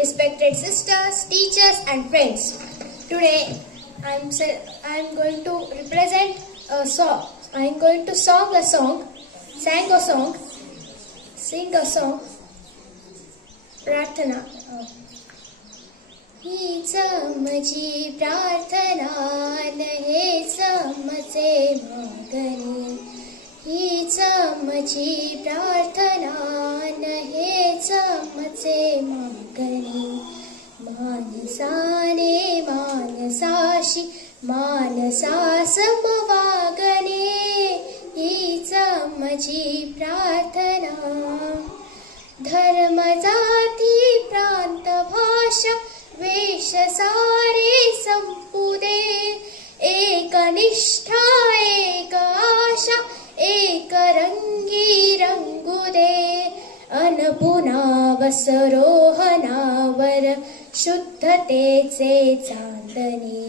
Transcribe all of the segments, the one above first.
respected sisters, teachers and friends. Today I am going to represent a song. I am going to sing a song, प्रार्थना. हीच माझी प्रार्थना न हेच माझे मागणे. हीच माझी प्रार्थना न हेच माझे मागणे. मानसाने मानसाशी मानसा समवागणे. हीच माझी प्रार्थना. धर्म जाती प्रांत भाषा वेश सारे संपुदे. एक निष्ठा एक आशा एक रंगी रंगुदे. अनपुना वसरोहनावर शुद्धतेचे चांदणे.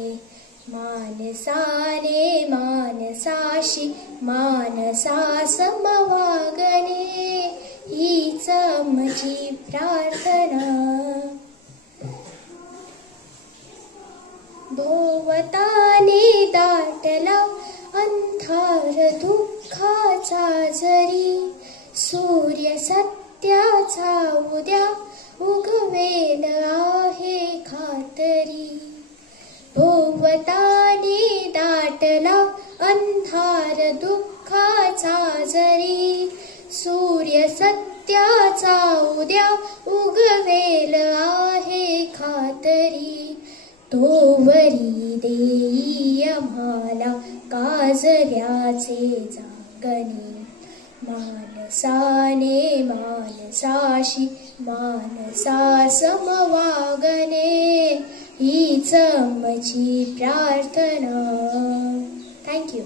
मानसाने मानसाशी मानसा समवागणे. हीच माझी प्रार्थना. भोवताने दाटला अंधार दुःखाचा जरी. सूर्य सत्याचा उद्या उगवेल आहे खातरी. भोवताने दाटला अंधार दुःखाचा जरी. सूर्य सत्याचा उद्या उगवेल आहे खातरी. तोवरी देई आम्हाला काजऱ्याचे जागणे. मानसाने मानसाशी मानसा समवागणे. हीच माझी प्रार्थना. Thank you.